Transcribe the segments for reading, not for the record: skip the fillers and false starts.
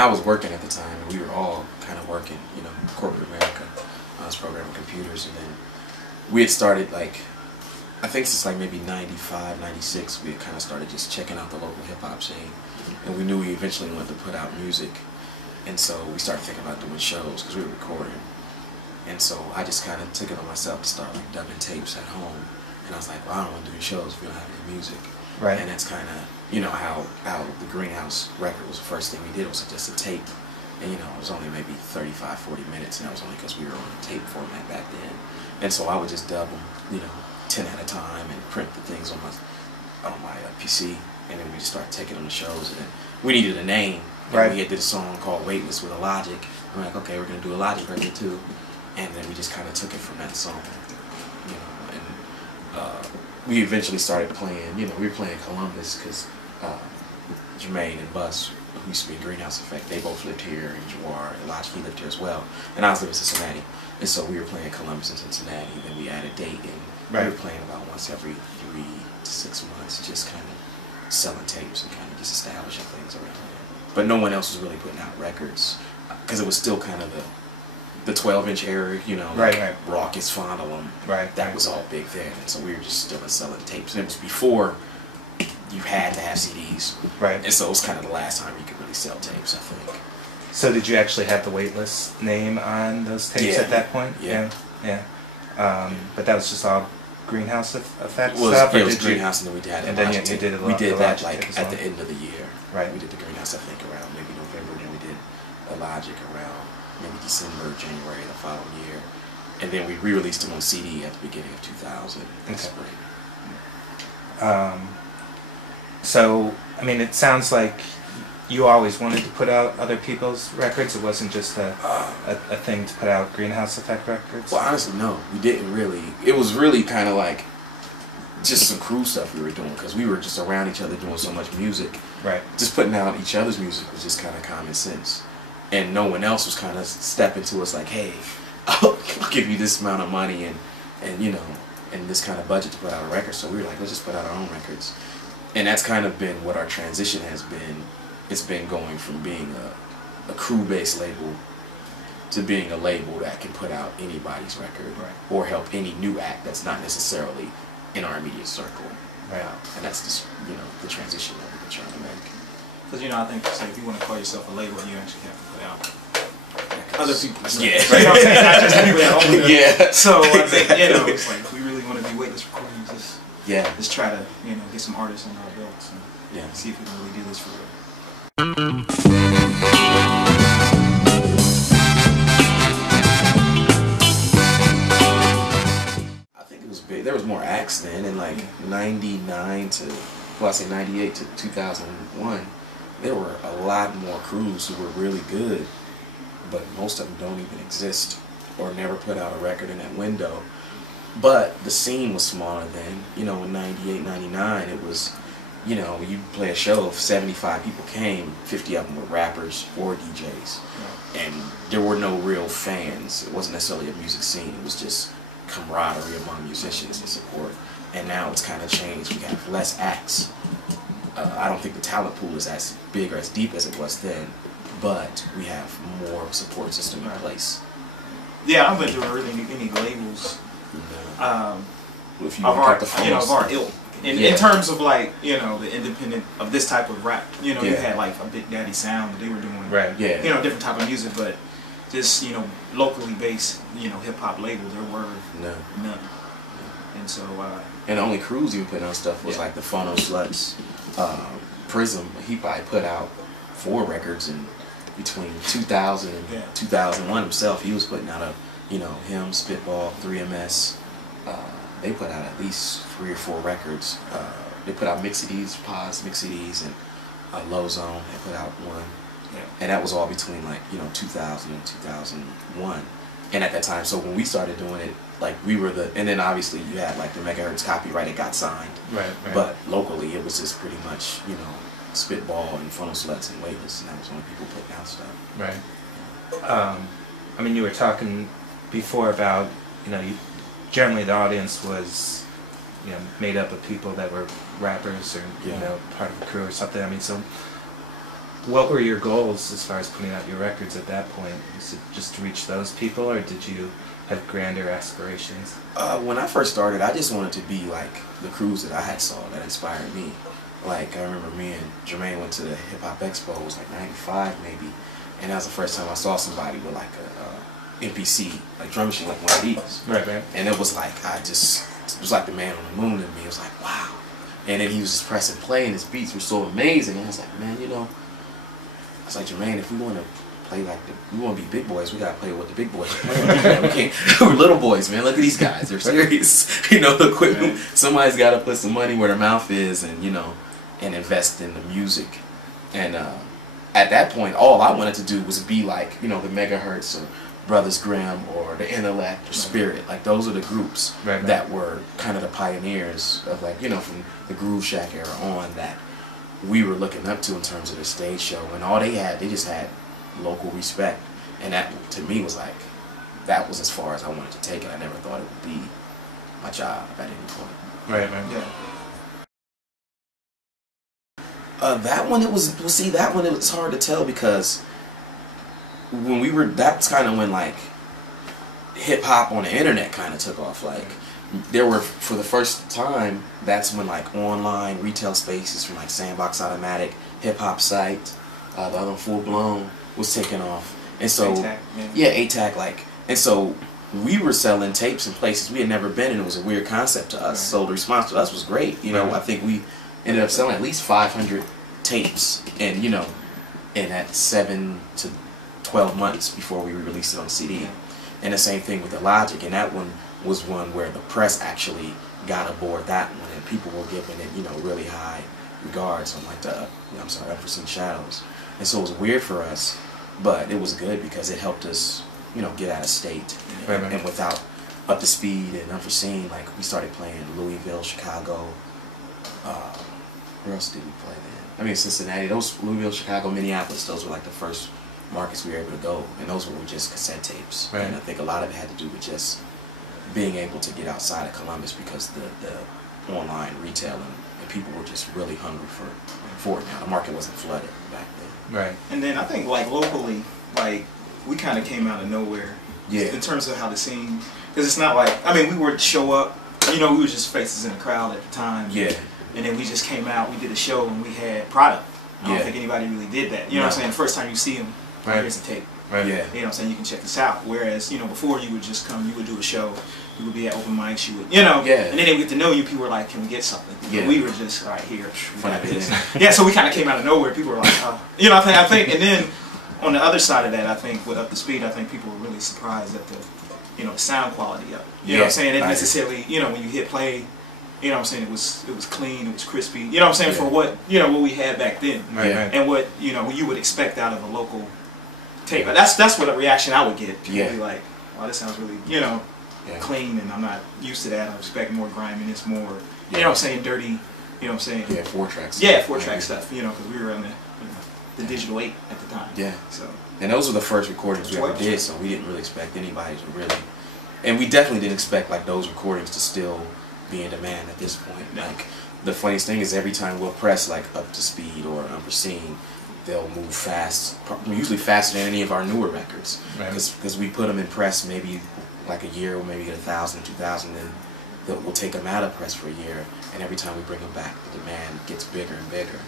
I was working at the time, and we were all kind of working, you know, corporate America. I was programming computers, and then we had started, like, I think since like maybe 95, 96, we had kind of started just checking out the local hip-hop scene. And we knew we eventually wanted to put out music. And so we started thinking about doing shows, because we were recording. And so I just kind of took it on myself to start like dubbing tapes at home. And I was like, well, I don't want to do any shows if we don't have any music. Right. And that's kind of, you know, how the Greenhouse record was the first thing we did. It was just a tape. And, you know, it was only maybe 35, 40 minutes. And that was only because we were on a tape format back then. And so I would just dub them, you know, 10 at a time and print the things on my PC. And then we just started taking them to shows. And then we needed a name. And right. we had did a song called Weightless with a Logic. And we're like, okay, we're going to do a Logic record too. And then we just kind of took it from that song, you know, and we eventually started playing, you know, we were playing Columbus because Jermaine and Bus, who used to be in Greenhouse Effect, they both lived here in Jawar, and Logic, he lived here as well, and I was living in Cincinnati, and so we were playing Columbus in Cincinnati, and then we added Dayton, right. we were playing about once every 3 to 6 months, just kind of selling tapes and kind of just establishing things around there. But no one else was really putting out records, because it was still kind of the 12-inch era, you know, like right. Raucous, Fond of Them, right. that was all big then, and so we were just still selling tapes, and it was before you had to have CDs, right? And so it was kind of the last time you could really sell tapes, I think. So did you actually have the Weightless name on those tapes at that point? Yeah. But that was just all Greenhouse Effect stuff? Yeah, it was Greenhouse, and then we did and then you did we did that like well. at the end of the year. Right. We did the Greenhouse, I think, around maybe November, and then we did a Logic around maybe December, January the following year, and then we re-released them on CD at the beginning of 2000 in the spring. So, I mean, it sounds like you always wanted to put out other people's records. It wasn't just a thing to put out Greenhouse Effect records? Well, honestly, no. We didn't really. It was really kind of like just some crew stuff we were doing, because we were just around each other doing so much music. Right. Just putting out each other's music was just kind of common sense. And no one else was kind of stepping to us like, hey, I'll give you this amount of money and you know, and this kind of budget to put out a record. So we were like, let's just put out our own records. And that's kind of been what our transition has been. It's been going from being a crew-based label to being a label that can put out anybody's record, right. or help any new act that's not necessarily in our immediate circle. Right. And that's just, you know, the transition that we've been trying to make. Because, you know, I think, say, if you want to call yourself a label, you actually have to put out other people's yeah. records, right? You know what I'm saying? Not just people that own them. Yeah. So I think, you know, it's like, if we really want to be Weightless Records, just try to, you know, get some artists on our belts and see if we can really do this for real. I think it was big. There was more acts then, in like 99 to, well, I say 98 to 2001. There were a lot more crews who were really good, but most of them don't even exist or never put out a record in that window. But the scene was smaller then. You know, in 98, 99, it was, you know, you play a show, if 75 people came, 50 of them were rappers or DJs. And there were no real fans. It wasn't necessarily a music scene. It was just camaraderie among musicians and support. And now it's kind of changed. We have less acts. I don't think the talent pool is as big or as deep as it was then, but we have more support system in place. Yeah, I don't think there were really any labels If you of our, the you know, of our ilk. In terms of like, you know, the independent of this type of rap, you know, you had like a Big Daddy Sound, they were doing, you know, different type of music, but just, you know, locally based, you know, hip hop labels, there were none. And so, and the only crews even putting out stuff was like the Phono Sluts, Prism. He probably put out 4 records in between 2000 and 2001 himself. He was putting out you know, him, Spitball, 3MS. They put out at least 3 or 4 records. They put out mix CDs, Paz mix CDs, and Low Zone. They put out 1, and that was all between like, you know, 2000 and 2001. And at that time, so when we started doing it, like we were and then obviously you had like the megahertz copyright, it got signed. Right. But locally, it was just pretty much, you know, Spitball and Phono Sluts and Weightless, and that was the only people putting out stuff. Right. I mean, you were talking before about, you know, generally the audience was, you know, made up of people that were rappers or, you know, part of a crew or something. I mean, so what were your goals as far as putting out your records at that point? Was it just to reach those people, or did you have grander aspirations? When I first started, I just wanted to be like the crews that I had saw that inspired me. Like, I remember me and Jermaine went to the Hip Hop Expo, it was like 95 maybe, and that was the first time I saw somebody with like a MPC, like drum machine, like one of these. Right, right. And it was like, it was like the man on the moon to me. It was like, wow. And then he was just pressing play, and his beats were so amazing. And I was like, man, you know, I was like, Jermaine, if we want to play like we want to be big boys, we gotta play what the big boys are playing. We can't. We're little boys, man. Look at these guys. They're serious. You know, the equipment. Somebody's got to put some money where their mouth is, and you know, and invest in the music. And at that point, all I wanted to do was be like, you know, the Megahertz or Brothers Grimm or the Intellect or Spirit. Like, those are the groups that were kind of the pioneers of, like, you know, from the Groove Shack era on, that we were looking up to in terms of the stage show. And all they just had local respect. And that, to me, was like, that was as far as I wanted to take it. I never thought it would be my job at any point. Right, right. Yeah. That one, it was, well, see, that one, it was hard to tell, because when we were, that's kind of when like hip hop on the internet kind of took off. Like, there were, for the first time, that's when like online retail spaces from like Sandbox Automatic, Hip Hop Site, the other one, Full Blown, was taking off. And so, ATAC, like, and so we were selling tapes in places we had never been, and it was a weird concept to us. So the response to us was great. You know, I think we ended up selling at least 500 tapes, and you know, in that 7 to 12 months before we released it on CD. And the same thing with the Logic, and that one was one where the press actually got aboard that one, and people were giving it, you know, really high regards on like the, Unforeseen Shadows. And so it was weird for us, but it was good because it helped us, you know, get out of state. And without Up to Speed and Unforeseen, like, we started playing Louisville, Chicago. Where else did we play then? I mean, Cincinnati. Those, Louisville, Chicago, Minneapolis, those were like the first markets we were able to go, and those were just cassette tapes. And I think a lot of it had to do with just being able to get outside of Columbus, because the online retail and people were just really hungry for it now. The market wasn't flooded back then. Right. And then I think like locally, like, we kind of came out of nowhere. Yeah. In terms of how the scene, because it's not like, I mean, we would show up, you know, we were just faces in the crowd at the time. Yeah. And then we just came out, we did a show, and we had product. I don't think anybody really did that. You know what I'm saying? The first time you see them, here's a tape. Right. Yeah. You know what I'm saying? You can check this out. Whereas, you know, before you would just come, you would do a show, you would be at open mics, you would, you know, and then they would get to know you. People were like, can we get something? Yeah. We were just right here. Yeah, so we kind of came out of nowhere. People were like, oh. You know, I think, and then on the other side of that, I think with Up to Speed, I think people were really surprised at the, you know, the sound quality of it. You know what I'm saying? It necessarily, you know, when you hit play, you know what I'm saying, it was clean, it was crispy, you know what I'm saying, for what, you know, what we had back then. And what, you know, you would expect out of a local tape. That's what a reaction I would get. People would be like, wow, this sounds really, you know, clean, and I'm not used to that. I expect more griminess, more, you know what I'm saying, dirty, you know what I'm saying? Yeah, 4-track stuff. Yeah, 4-track stuff, you know, because we were on the digital 8 at the time. Yeah. So. And those were the first recordings we ever did, so we didn't really expect anybody to really, and we definitely didn't expect like those recordings to still be in demand at this point. Like, the funniest thing is every time we'll press like Up to Speed or Unforeseen, they'll move fast, usually faster than any of our newer records, because we put them in press maybe like a year, or maybe get 1,000, 2,000, and we'll take them out of press for a year, and every time we bring them back, the demand gets bigger and bigger.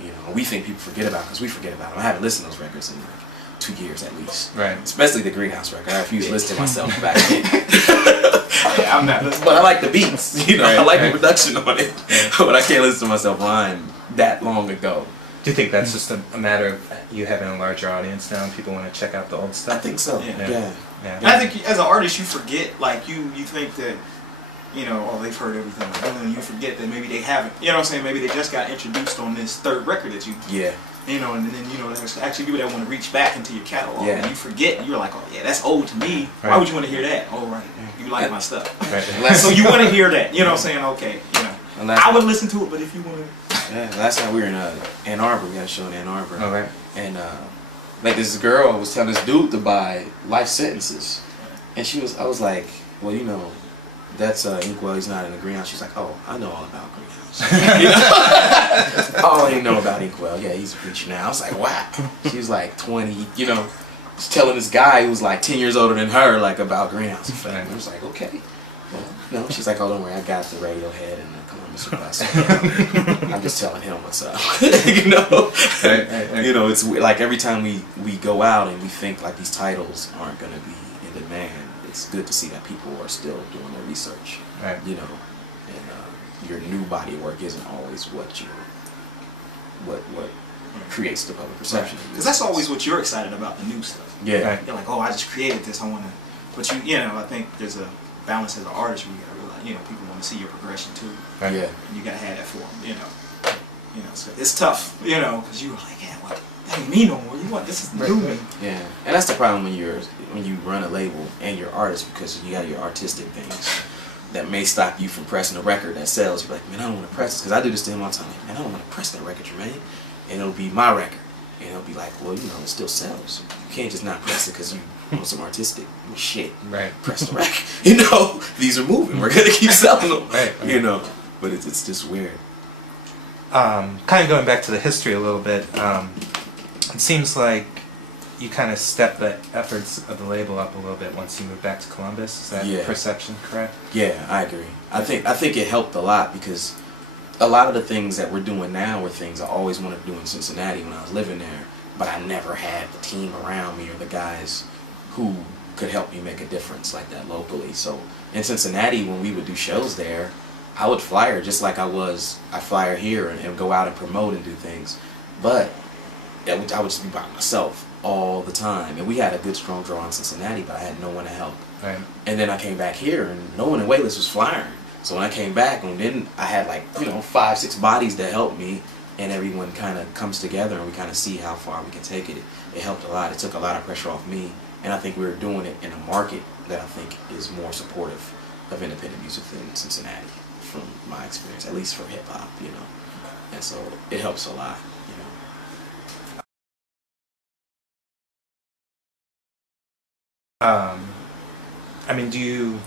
You know, we think people forget about, because we forget about them. I haven't listened to those records in like 2 years at least. Right. Especially the Greenhouse record. I refuse to listen to myself back then. Yeah, I'm not listening. But I like the beats. You know, I like the production on it. But I can't listen to myself lying that long ago. Do you think that's just a matter of you having a larger audience now and people want to check out the old stuff? I think so. Yeah. And I think as an artist, you forget, like, you think that, you know, oh, they've heard everything. And then you forget that maybe they haven't. You know what I'm saying? Maybe they just got introduced on this third record that you. Yeah. You know, and then, you know, there's actually people that want to reach back into your catalog. Yeah. And you forget. You're like, oh, yeah, that's old to me. Why would you want to hear that? Oh, right. You like my stuff. So you want to hear that. You know what I'm saying? Okay. You know. I would listen to it, but if you want to. Yeah, last time we were in Ann Arbor. We had a show in Ann Arbor. Okay. And, like, this girl was telling this dude to buy life sentences. And I was like, well, you know, that's Inkwell, he's not in the greenhouse. She's like, oh, I know all about greenhouse. All I know about Inkwell. Yeah, he's a preacher now. I was like, wow. She was like 20, you know, she's telling this guy who's like 10 years older than her, like, about greenhouse effect. I was like, okay. Well, no, she's like, oh, don't worry, I got the Radiohead and the Columbus Request. I'm just telling him what's up. You know? Right. You know, it's like every time we go out and we think like these titles aren't going to be in demand, it's good to see that people are still doing their research. Right. You know, and your new body of work isn't always what creates the public perception. Because that's always what you're excited about, the new stuff. Yeah. Right. You're like, oh, I just created this, I want to. But you know, I think there's a balance as an artist where you got to realize, you know, people want to see your progression too. Right. Yeah. And you got to have that for them, you know. You know, so it's tough, you know, because you're like, yeah, what? That ain't me no more. You want this is new me. Yeah, and that's the problem when you run a label and you're artist, because you got your artistic things that may stop you from pressing a record that sells. You're like, man, I don't want to press this, because I do this to him all the time. Like, man, I don't want to press that record, Jermaine, and it'll be my record, and it'll be like, well, you know, it still sells. You can't just not press it because you want some artistic shit. Right. Press the record. You know, these are moving. We're gonna keep selling them. Right. You know, but it's just weird. Kind of going back to the history a little bit. It seems like you kind of stepped the efforts of the label up a little bit once you moved back to Columbus. Is that perception correct? Yeah, I agree. I think it helped a lot, because a lot of the things that we're doing now were things I always wanted to do in Cincinnati when I was living there, but I never had the team around me or the guys who could help me make a difference like that locally. So in Cincinnati, when we would do shows there, I would flyer just like I flyer here and go out and promote and do things, but I would just be by myself all the time. And we had a good strong draw in Cincinnati, but I had no one to help. Right. And then I came back here and no one in Weightless was flyering. So when I came back, and then I had like, you know, 5, 6 bodies that helped me, and everyone kind of comes together and we kind of see how far we can take it. It helped a lot. It took a lot of pressure off me, and I think we were doing it in a market that I think is more supportive of independent music than Cincinnati, from my experience, at least for hip hop, you know. And so it helps a lot, you know. I mean, do you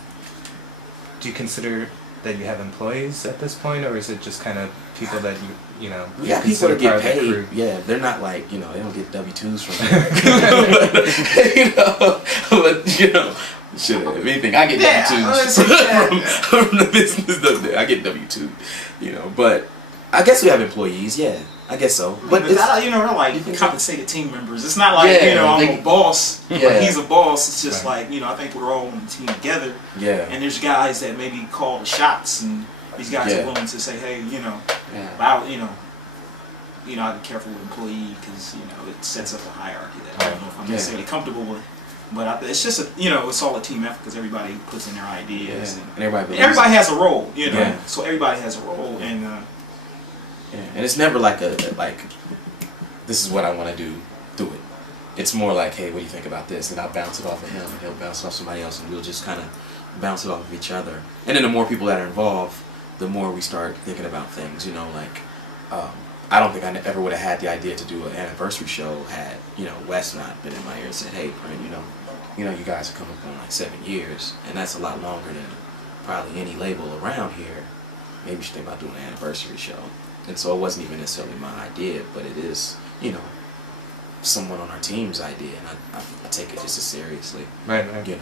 consider that you have employees at this point, or is it just kind of people that you know? Yeah, people that get paid. Yeah, they're not like, you know, they don't get W-2s from me. but you know, shit, if anything, I get W-2s from the business. I get W-2, you know. But I guess we have employees. Yeah, I guess so. But you know, we're like compensated team members. It's not like, you know, I'm a boss, but he's a boss. It's just like, you know, I think we're all on the team together. Yeah. And there's guys that maybe call the shots, and these guys are willing to say, hey, you know, I'd be careful with employee, because, you know, it sets up a hierarchy that I don't know if I'm necessarily comfortable with. But it's just you know, it's all a team effort, because everybody puts in their ideas, and everybody has a role, you know. Yeah. So everybody has a role, and and it's never like this is what I want to do it. It's more like, hey, what do you think about this? And I'll bounce it off of him, and he'll bounce it off somebody else, and we'll just kind of bounce it off of each other. And then the more people that are involved, the more we start thinking about things, you know, like, I don't think I ever would have had the idea to do an anniversary show had, you know, Wes not been in my ear and said, hey, Brent, you know, you guys are coming up on like 7 years, and that's a lot longer than probably any label around here. Maybe you should think about doing an anniversary show. And so it wasn't even necessarily my idea, but it is, you know, someone on our team's idea, and I take it just as seriously. Right. You know.